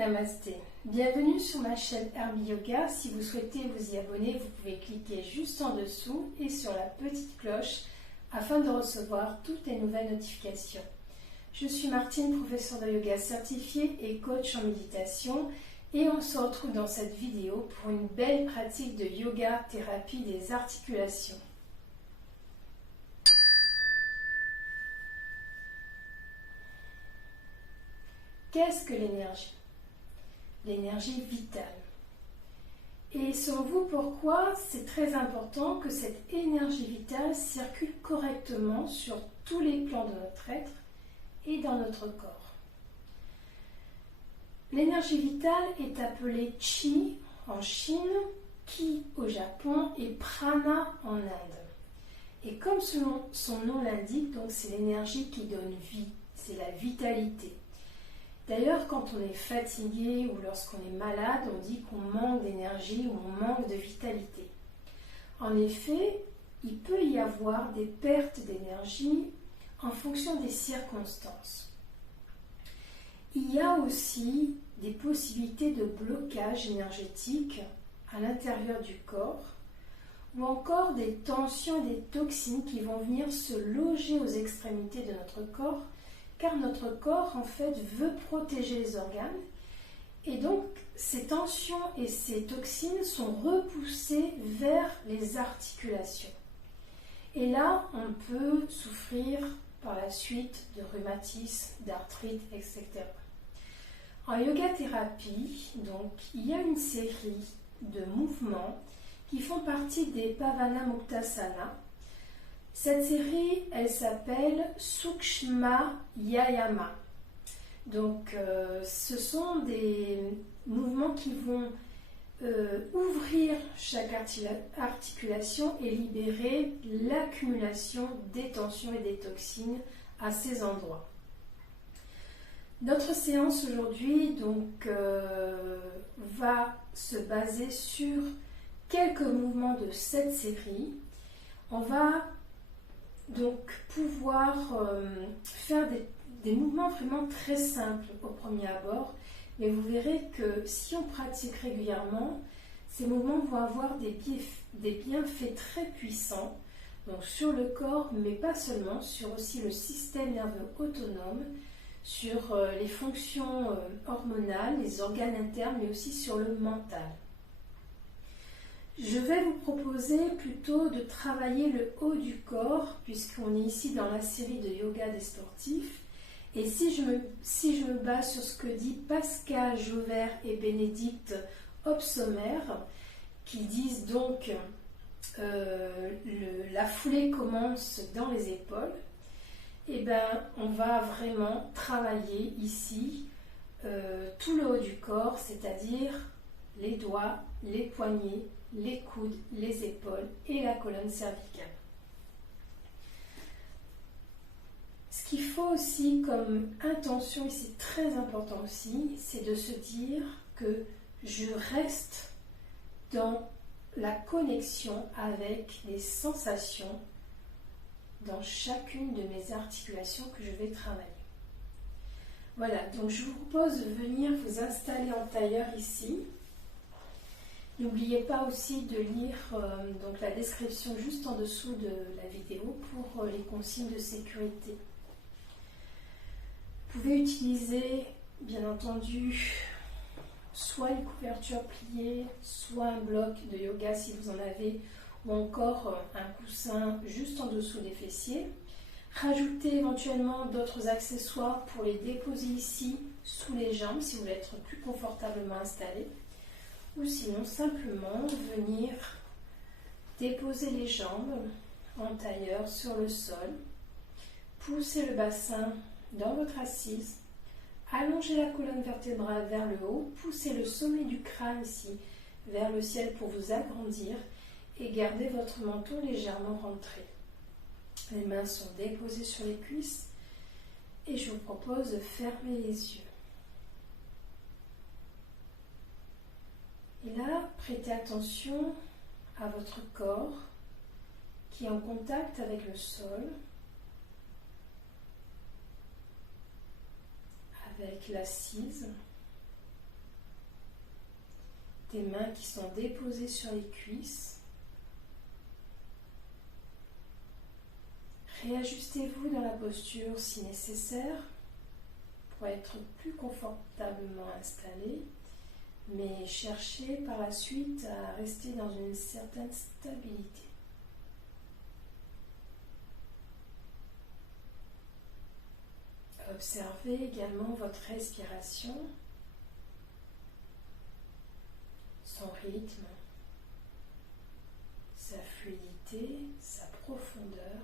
Namasté, bienvenue sur ma chaîne Herbie Yoga. Si vous souhaitez vous y abonner, vous pouvez cliquer juste en dessous et sur la petite cloche afin de recevoir toutes les nouvelles notifications. Je suis Martine, professeure de yoga certifiée et coach en méditation, et on se retrouve dans cette vidéo pour une belle pratique de yoga thérapie des articulations. Qu'est-ce que l'énergie? L'énergie vitale. Et selon vous, pourquoi c'est très important que cette énergie vitale circule correctement sur tous les plans de notre être et dans notre corps? L'énergie vitale est appelée Chi en Chine, Ki au Japon et Prana en Inde. Et comme son nom l'indique, donc c'est l'énergie qui donne vie, c'est la vitalité. D'ailleurs, quand on est fatigué ou lorsqu'on est malade, on dit qu'on manque d'énergie ou on manque de vitalité. En effet, il peut y avoir des pertes d'énergie en fonction des circonstances. Il y a aussi des possibilités de blocage énergétique à l'intérieur du corps ou encore des tensions et des toxines qui vont venir se loger aux extrémités de notre corps, car notre corps en fait veut protéger les organes et donc ces tensions et ces toxines sont repoussées vers les articulations. Et là, on peut souffrir par la suite de rhumatisme, d'arthrite, etc. En yoga thérapie, donc, il y a une série de mouvements qui font partie des Pavana Muktasana. Cette série, elle s'appelle Sukshma Yayama. Donc, ce sont des mouvements qui vont ouvrir chaque articulation et libérer l'accumulation des tensions et des toxines à ces endroits. Notre séance aujourd'hui donc va se baser sur quelques mouvements de cette série. On va donc pouvoir faire des mouvements vraiment très simples au premier abord, mais vous verrez que si on pratique régulièrement, ces mouvements vont avoir des bienfaits très puissants, donc sur le corps, mais pas seulement, sur aussi le système nerveux autonome, sur les fonctions hormonales, les organes internes, mais aussi sur le mental. Je vais vous proposer plutôt de travailler le haut du corps, puisqu'on est ici dans la série de yoga des sportifs. Et si je me base sur ce que dit Pascal Jauvert et Bénédicte Hobsommer, qui disent donc la foulée commence dans les épaules, et bien on va vraiment travailler ici tout le haut du corps, c'est-à-dire les doigts, les poignets, les coudes, les épaules et la colonne cervicale. Ce qu'il faut aussi comme intention, et c'est très important aussi, c'est de se dire que je reste dans la connexion avec les sensations dans chacune de mes articulations que je vais travailler. Voilà, donc je vous propose de venir vous installer en tailleur ici. N'oubliez pas aussi de lire donc la description juste en dessous de la vidéo pour les consignes de sécurité. Vous pouvez utiliser, bien entendu, soit une couverture pliée, soit un bloc de yoga si vous en avez, ou encore un coussin juste en dessous des fessiers. Rajoutez éventuellement d'autres accessoires pour les déposer ici sous les jambes si vous voulez être plus confortablement installé. Ou sinon simplement venir déposer les jambes en tailleur sur le sol, pousser le bassin dans votre assise, allonger la colonne vertébrale vers le haut, poussez le sommet du crâne ici vers le ciel pour vous agrandir et gardez votre menton légèrement rentré. Les mains sont déposées sur les cuisses et je vous propose de fermer les yeux. Et là, prêtez attention à votre corps qui est en contact avec le sol, avec l'assise. Tes mains qui sont déposées sur les cuisses. Réajustez-vous dans la posture si nécessaire pour être plus confortablement installé, mais cherchez par la suite à rester dans une certaine stabilité. Observez également votre respiration, son rythme, sa fluidité, sa profondeur.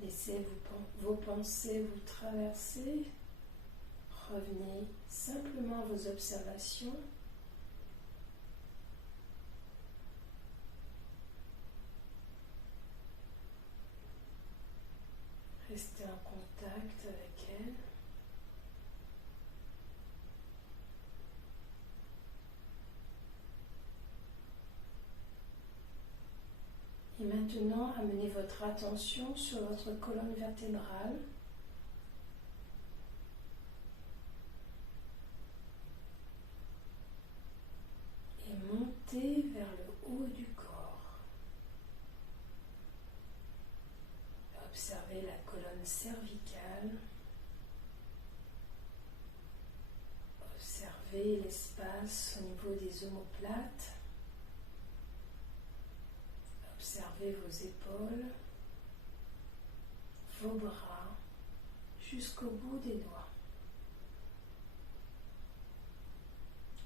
Laissez vos pensées vous traverser. Revenez simplement à vos observations. Restez en contact avec elle. Et maintenant, amenez votre attention sur votre colonne vertébrale. Et montez vers le haut du corps. Observez la colonne cervicale. Observez l'espace au niveau des omoplates. Observez vos épaules, vos bras, jusqu'au bout des doigts.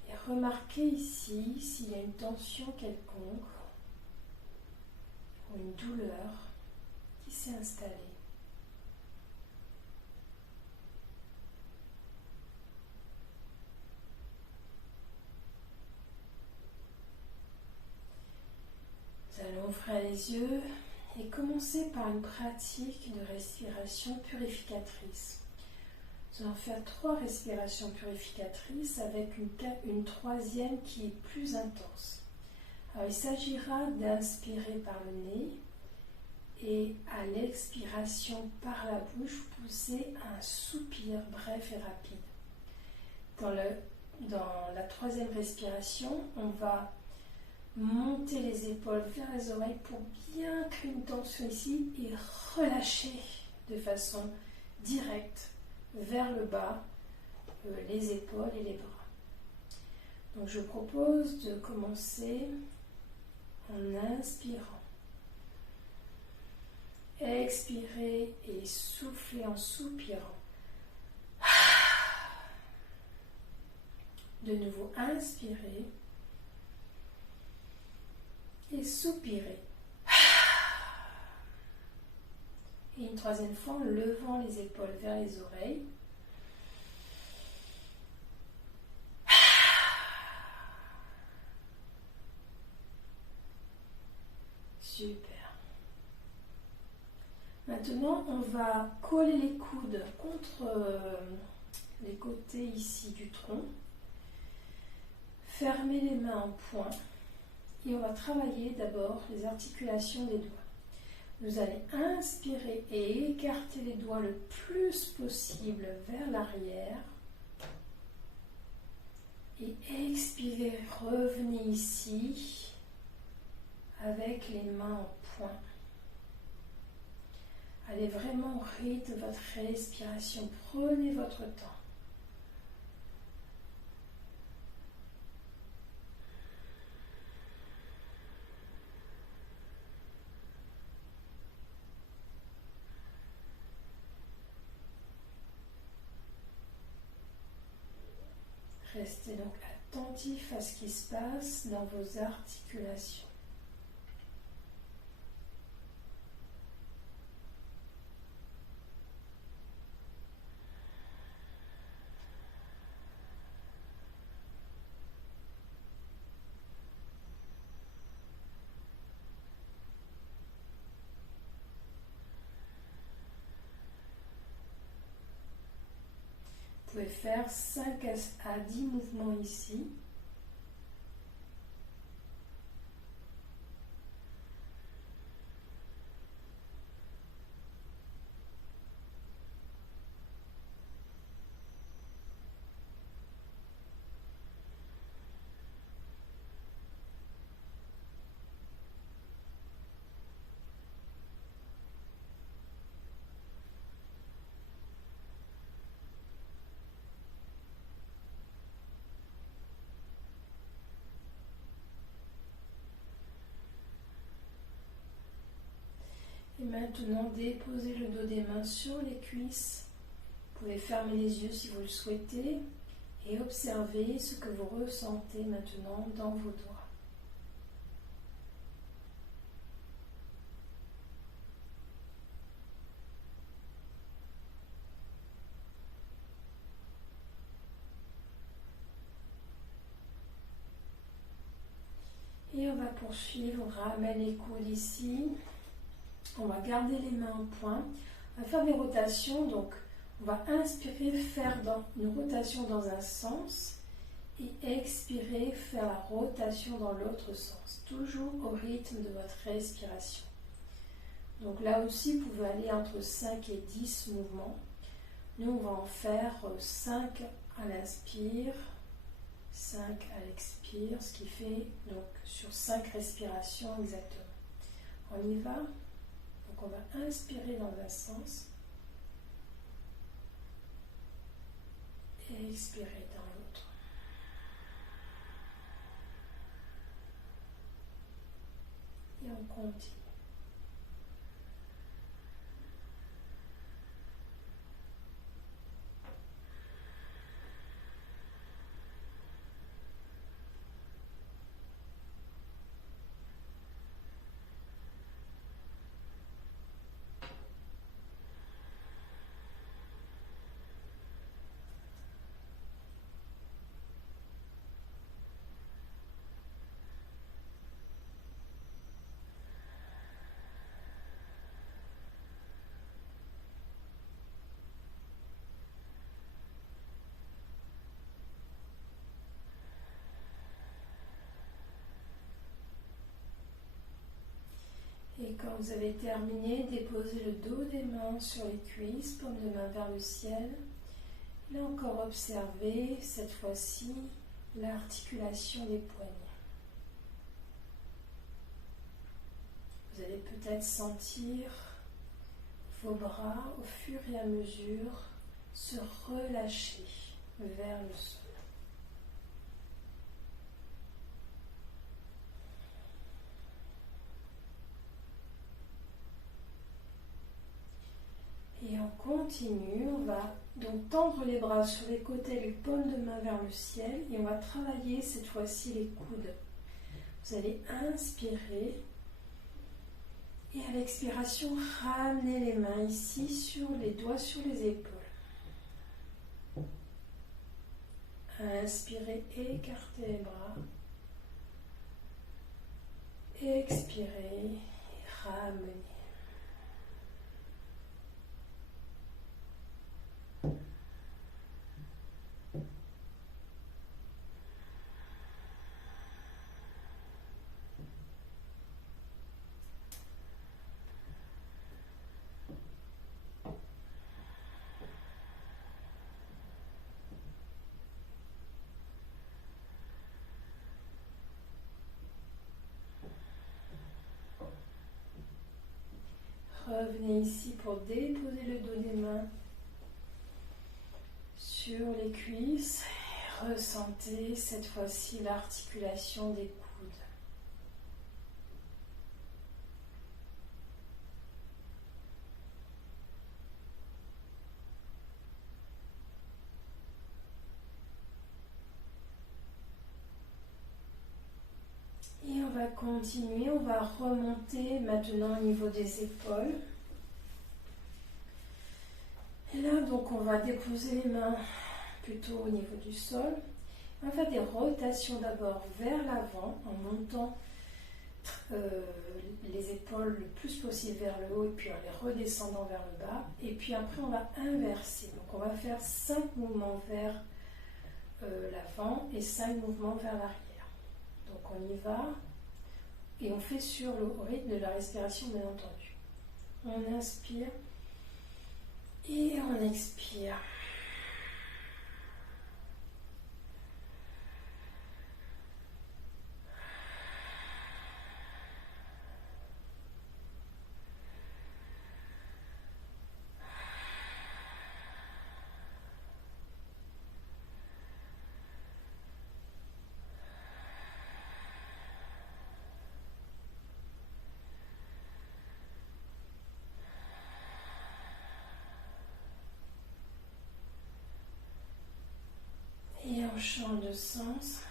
Et remarquez ici s'il y a une tension quelconque ou une douleur qui s'est installée. Nous allons ouvrir les yeux et commencer par une pratique de respiration purificatrice. Nous allons faire 3 respirations purificatrices avec une troisième qui est plus intense. Alors, il s'agira d'inspirer par le nez et à l'expiration par la bouche, pousser un soupir bref et rapide. Dans la troisième respiration, on va monter les épaules vers les oreilles pour bien créer une tension ici et relâcher de façon directe vers le bas les épaules et les bras. Donc je propose de commencer en inspirant. Expirez et soufflez en soupirant. De nouveau, inspirez et soupirez. Et une troisième fois en levant les épaules vers les oreilles. Super. Maintenant, on va coller les coudes contre les côtés ici du tronc. Fermer les mains en poing. Et on va travailler d'abord les articulations des doigts. Vous allez inspirer et écarter les doigts le plus possible vers l'arrière. Et expirez, revenez ici avec les mains en poing. Allez vraiment au rythme de votre respiration. Prenez votre temps. Restez donc attentif à ce qui se passe dans vos articulations. Vous pouvez faire 5 à 10 mouvements ici. Et maintenant, déposez le dos des mains sur les cuisses. Vous pouvez fermer les yeux si vous le souhaitez et observez ce que vous ressentez maintenant dans vos doigts. Et on va poursuivre, on ramène les coudes ici. On va garder les mains en point. On va faire des rotations, donc on va inspirer, faire une rotation dans un sens et expirer, faire la rotation dans l'autre sens, toujours au rythme de votre respiration. Donc là aussi, vous pouvez aller entre 5 et 10 mouvements. Nous, on va en faire 5 à l'inspire, 5 à l'expire, ce qui fait donc sur 5 respirations exactement. On y va. Donc on va inspirer dans un sens et expirer dans l'autre. Et on continue. Et quand vous avez terminé, déposez le dos des mains sur les cuisses, paume de main vers le ciel. Et encore observez, cette fois-ci, l'articulation des poignets. Vous allez peut-être sentir vos bras, au fur et à mesure, se relâcher vers le sol. Et on continue, on va donc tendre les bras sur les côtés, les paumes de main vers le ciel et on va travailler cette fois-ci les coudes. Vous allez inspirer et à l'expiration, ramenez les mains ici sur les doigts sur les épaules. Inspirez, écartez les bras. Expirez, ramenez. Revenez ici pour déposer le dos des mains sur les cuisses. Ressentez cette fois-ci l'articulation des coudes. Et on va continuer, on va remonter maintenant au niveau des épaules. Et là, donc, on va déposer les mains plutôt au niveau du sol. On va faire des rotations d'abord vers l'avant en montant les épaules le plus possible vers le haut et puis en les redescendant vers le bas. Et puis après, on va inverser. Donc, on va faire 5 mouvements vers l'avant et 5 mouvements vers l'arrière. Donc on y va et on fait sur le rythme de la respiration bien entendu. On inspire et on expire. on change de sens.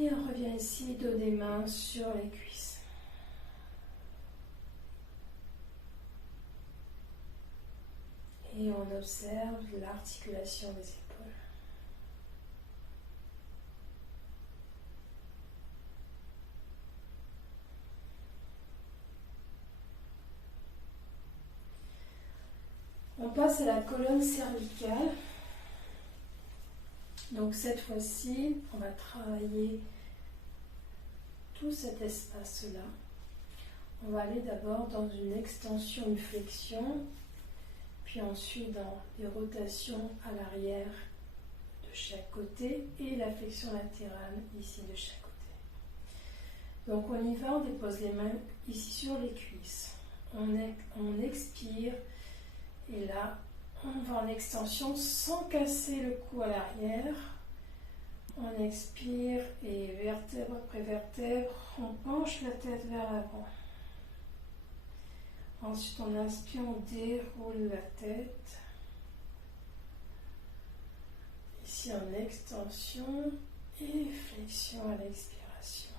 Et on revient ici, dos des mains sur les cuisses. Et on observe l'articulation des épaules. On passe à la colonne cervicale. Donc cette fois-ci, on va travailler tout cet espace-là. On va aller d'abord dans une extension, une flexion, puis ensuite dans des rotations à l'arrière de chaque côté et la flexion latérale ici de chaque côté. Donc on y va, on dépose les mains ici sur les cuisses. On expire et là, on va en extension sans casser le cou à l'arrière. On expire et vertèbre après vertèbre, on penche la tête vers l'avant. Ensuite, on inspire, on déroule la tête. Ici en extension et flexion à l'expiration.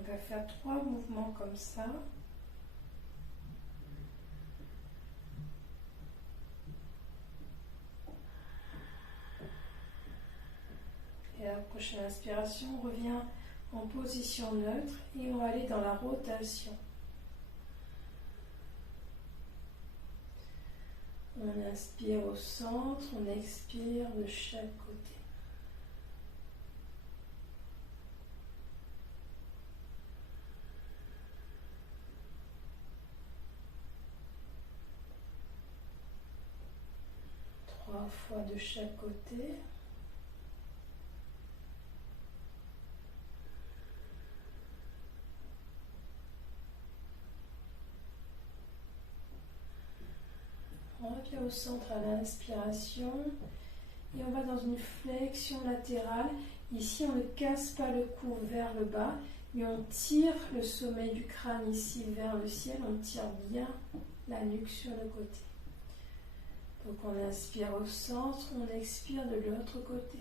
On va faire 3 mouvements comme ça. Et à la prochaine inspiration, on revient en position neutre et on va aller dans la rotation. On inspire au centre, on expire de chaque côté. Trois fois de chaque côté. On revient au centre à l'inspiration et on va dans une flexion latérale. Ici, on ne casse pas le cou vers le bas, mais on tire le sommet du crâne ici vers le ciel. On tire bien la nuque sur le côté. Donc on inspire au centre, on expire de l'autre côté.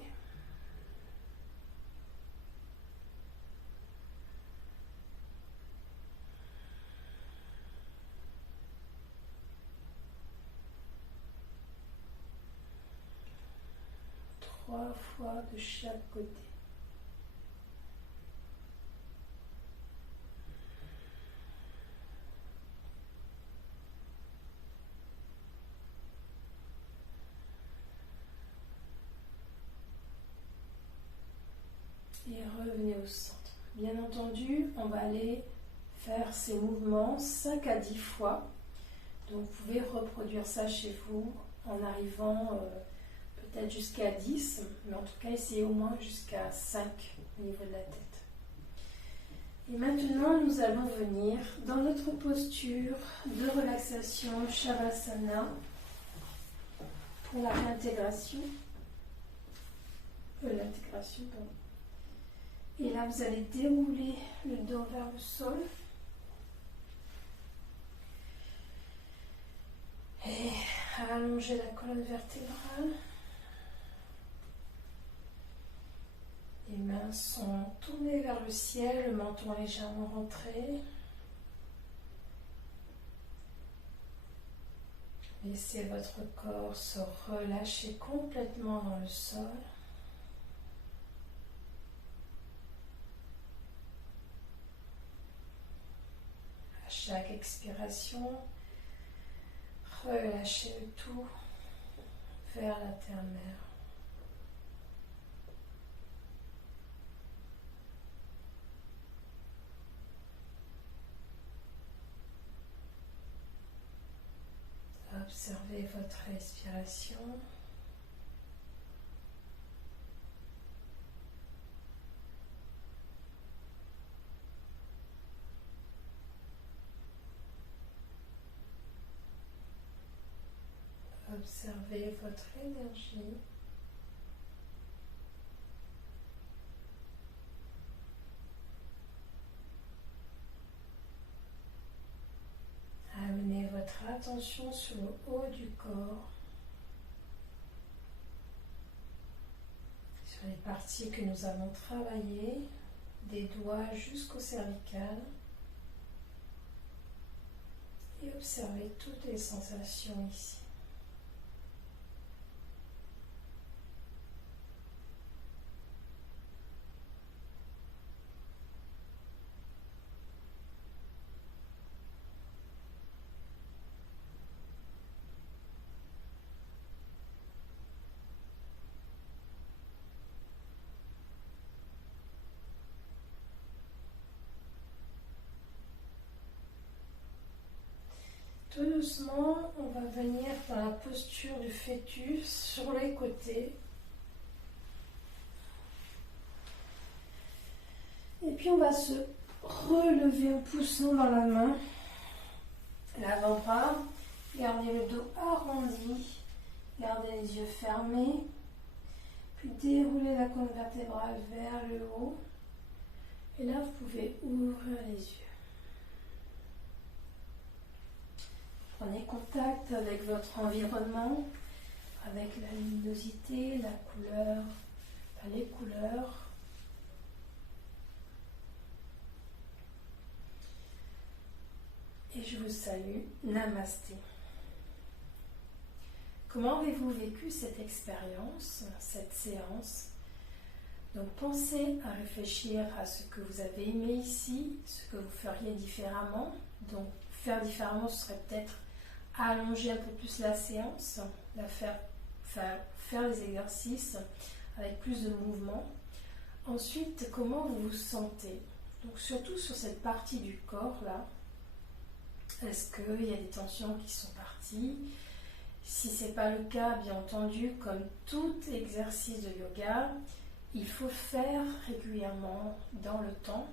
Trois fois de chaque côté. Et revenez au centre. Bien entendu, on va aller faire ces mouvements 5 à 10 fois. Donc vous pouvez reproduire ça chez vous en arrivant peut-être jusqu'à 10, mais en tout cas essayez au moins jusqu'à 5 au niveau de la tête. Et maintenant nous allons venir dans notre posture de relaxation Shavasana pour la réintégration. L'intégration, pardon. Et là vous allez dérouler le dos vers le sol. Et allonger la colonne vertébrale. Les mains sont tournées vers le ciel, le menton légèrement rentré. Laissez votre corps se relâcher complètement dans le sol. À chaque expiration, relâchez le tout vers la terre-mère. Observez votre respiration. Observez votre énergie. Amenez votre attention sur le haut du corps, sur les parties que nous avons travaillées, des doigts jusqu'au cervical, et observez toutes les sensations ici. Tout doucement, on va venir dans la posture du fœtus sur les côtés. Et puis on va se relever en poussant dans la main l'avant-bras. Gardez le dos arrondi, gardez les yeux fermés. Puis déroulez la colonne vertébrale vers le haut. Et là, vous pouvez ouvrir les yeux. Prenez contact avec votre environnement, avec la luminosité, la couleur, les couleurs. Et je vous salue. Namasté. Comment avez-vous vécu cette expérience, cette séance? Donc pensez à réfléchir à ce que vous avez aimé ici, ce que vous feriez différemment. Donc faire différemment, ce serait peut-être allonger un peu plus la séance, faire les exercices avec plus de mouvement. Ensuite, comment vous vous sentez? Donc surtout sur cette partie du corps là, est-ce qu'il y a des tensions qui sont parties? Si ce n'est pas le cas, bien entendu, comme tout exercice de yoga, il faut faire régulièrement dans le temps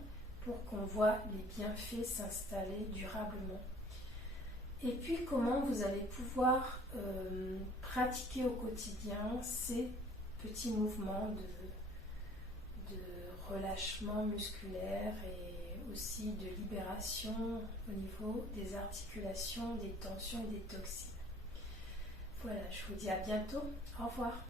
pour qu'on voit les bienfaits s'installer durablement. Et puis, comment vous allez pouvoir pratiquer au quotidien ces petits mouvements de relâchement musculaire et aussi de libération au niveau des articulations, des tensions et des toxines. Voilà, je vous dis à bientôt. Au revoir.